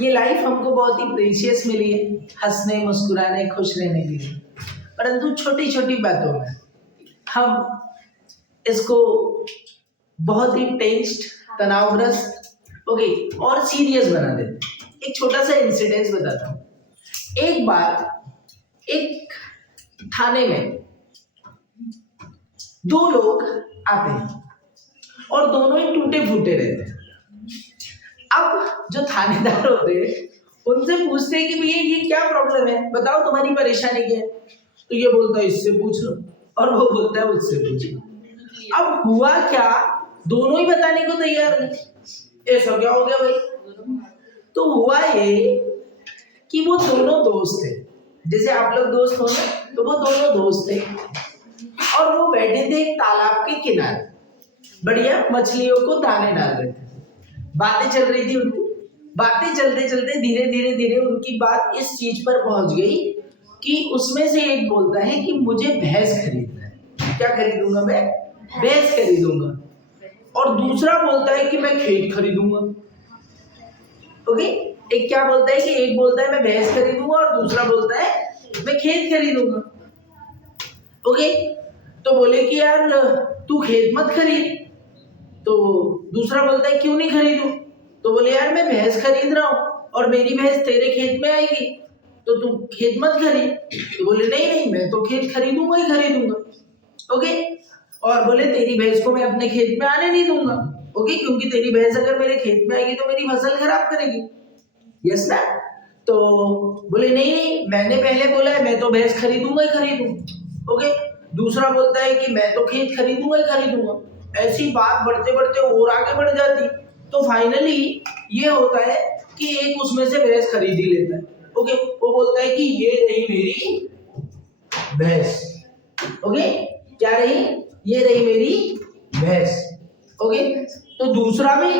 ये लाइफ हमको बहुत ही प्रीशियस मिली है, हंसने मुस्कुराने खुश रहने के लिए, परंतु छोटी छोटी बातों में हम इसको बहुत ही टेंस्ड, तनावग्रस्त ओके और सीरियस बना देते। एक छोटा सा इंसिडेंस बताता हूँ। एक बार एक थाने में दो लोग आते हैं और दोनों ही टूटे फूटे रहते हैं। अब जो थानेदार होते हैं उनसे पूछते हैं कि भैया ये क्या प्रॉब्लम है, बताओ तुम्हारी परेशानी क्या है। तो ये बोलता है इससे पूछ लो, और वो बोलता है मुझसे पूछ लो। अब हुआ क्या, दोनों ही बताने को तैयार नहीं। ऐसा क्या हो गया भाई? तो हुआ ये कि वो दोनों दोस्त थे, जैसे आप लोग दोस्त हो ना, तो वो दोनों दोस्त थे और वो बैठे थे एक तालाब के किनारे, बढ़िया मछलियों को दाने डाल रहे थे। बातें चल रही थी उनकी, बातें चलते चलते धीरे धीरे धीरे उनकी बात इस चीज पर पहुंच गई कि उसमें से एक बोलता है कि मुझे भैंस खरीदना है। क्या खरीदूंगा मैं? भैंस खरीदूंगा। और दूसरा बोलता है कि मैं खेत खरीदूंगा। ओके, एक क्या बोलता है कि एक बोलता है मैं भैंस खरीदूंगा और दूसरा बोलता है मैं खेत खरीदूंगा। ओके, तो बोले कि यार तू खेत मत खरीद। तो दूसरा बोलता है क्यों नहीं खरीदूं? तो बोले यार मैं भैंस खरीद रहा हूँ और मेरी भैंस तेरे खेत में आएगी, तो तू खेत मत खरीद। तो बोले नहीं नहीं मैं तो खेत खरीदूंगा ही खरीदूंगा। ओके, और बोले तेरी भैंस को मैं अपने खेत में आने नहीं दूंगा। ओके, क्योंकि तेरी भैंस अगर मेरे खेत में आएगी तो मेरी फसल खराब करेगी। यस ना? तो बोले नहीं नहीं मैंने पहले बोला है मैं तो भैंस खरीदूंगा ही खरीदूंगा। ओके, दूसरा बोलता है कि मैं तो खेत खरीदूंगा ही खरीदूंगा। ऐसी बात बढ़ते बढ़ते और आगे बढ़ जाती, तो फाइनली ये होता है कि एक उसमें से भैंस खरीद ही लेता है। ओके, वो बोलता है कि ये रही मेरी भैंस। ओके, क्या रही? ये रही मेरी भैंस। ओके, तो दूसरा भी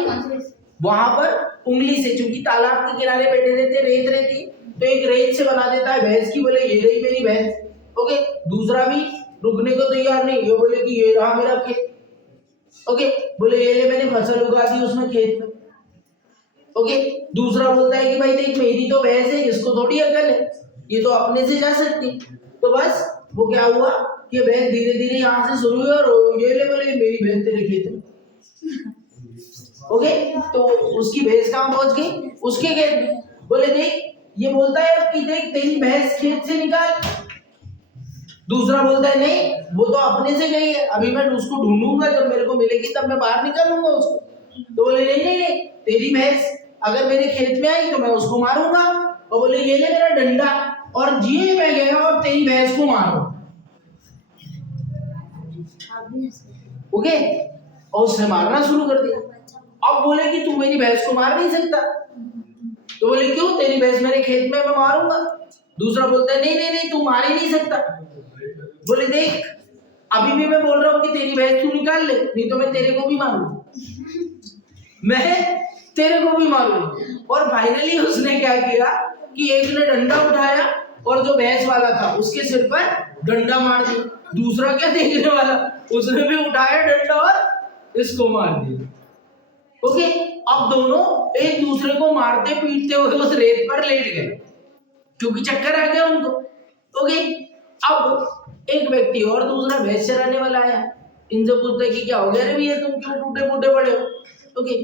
वहां पर उंगली से, चूंकि तालाब के किनारे बैठे रहते, रेत रहती, तो एक रेत से बना देता है भैंस की, बोले ये रही मेरी भैंस। ओके, दूसरा भी रुकने को तैयार नहीं, ये बोले कि ये रहा मेरा खेत। ओके, बोले ये ले मैंने फसल उगा दी उसमें खेत में। ओके, दूसरा बोलता है कि भाई देख मेरी तो भैंस है, इसको थोड़ी अकल है, ये तो अपने से जा सकती। तो बस वो क्या हुआ कि भैंस धीरे धीरे यहाँ से शुरू हुई और ये ले बोले मेरी भैंस तेरे खेत में। ओके, तो उसकी भैंस कहाँ पहुंच गई? उसके खेत में। बोले देख, ये बोलता है कि देख तेरी भैंस खेत से निकाल। दूसरा बोलता है नहीं वो तो अपने से गई है, अभी मैं उसको ढूंढूंगा, जब मेरे को मिलेगी तब मैं बाहर निकालूंगा उसको। तो बोले नहीं नहीं नहीं तेरी भैंस अगर मेरे खेत में आई तो मैं उसको मारूंगा। और बोले ये ले मेरा डंडा, और जिए मैं गया और तेरी भैंस को मारो। ओके, और उसने मारना शुरू कर दिया। अब बोले कि तू मेरी भैंस को मार नहीं सकता। तो बोले क्यों? तेरी भैंस मेरे खेत में, मैं मारूंगा। दूसरा बोलता है नहीं नहीं नहीं तू मार ही नहीं सकता। बोले देख अभी भी मैं बोल रहा हूँ कि तेरी भैंस तू निकाल ले, नहीं तो मैं तेरे को भी मारूंगा, मैं तेरे को भी मारूंगा। और फाइनली उसने क्या किया कि एक ने डंडा उठाया और जो भैंस वाला था उसके सिर पर डंडा मार दिया। दूसरा क्या देखने वाला, उसने भी उठाया डंडा और इसको मार दिया। ओके, अब दोनों एक दूसरे को मारते पीटते हुए उस रेत पर लेट गए, क्योंकि चक्कर आ गया उनको। ओके, अब एक व्यक्ति और दूसरा भैंस चराने वाला आया, इनसे पूछता है कि क्या हो गया रे भैया तुम क्यों टूटे फूटे पड़े हो? ओके,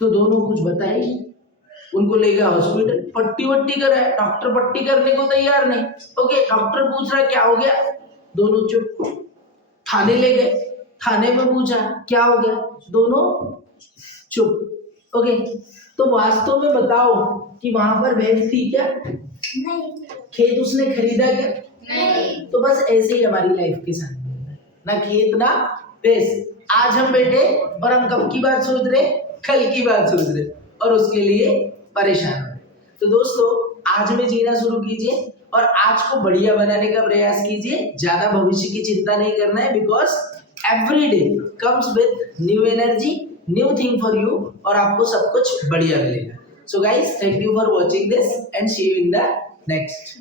तो दोनों कुछ बताए, उनको ले गया हॉस्पिटल, पट्टी वट्टी कराया, डॉक्टर पट्टी करने को तैयार नहीं। ओके, डॉक्टर पूछ रहा है क्या हो गया, दोनों चुप। थाने ले गए, थाने में पूछा क्या हो गया, दोनों चुप। ओके, तो वास्तव में बताओ कि वहां पर भैंस थी क्या? नहीं। खेत उसने खरीदा क्या? नहीं। तो बस ऐसे ही हमारी लाइफ के साथ, ना खेत ना भैंस। आज हम बैठे और हम कब की बात सोच रहे, कल की बात सोच रहे और उसके लिए परेशान हो रहे। तो दोस्तों आज में जीना शुरू कीजिए और आज को बढ़िया बनाने का प्रयास कीजिए। ज्यादा भविष्य की चिंता नहीं करना है, because every day comes with new energy, new thing for you, और आपको सब कुछ बढ़िया मिलेगा। So guys, thank you for watching this and see you in the next.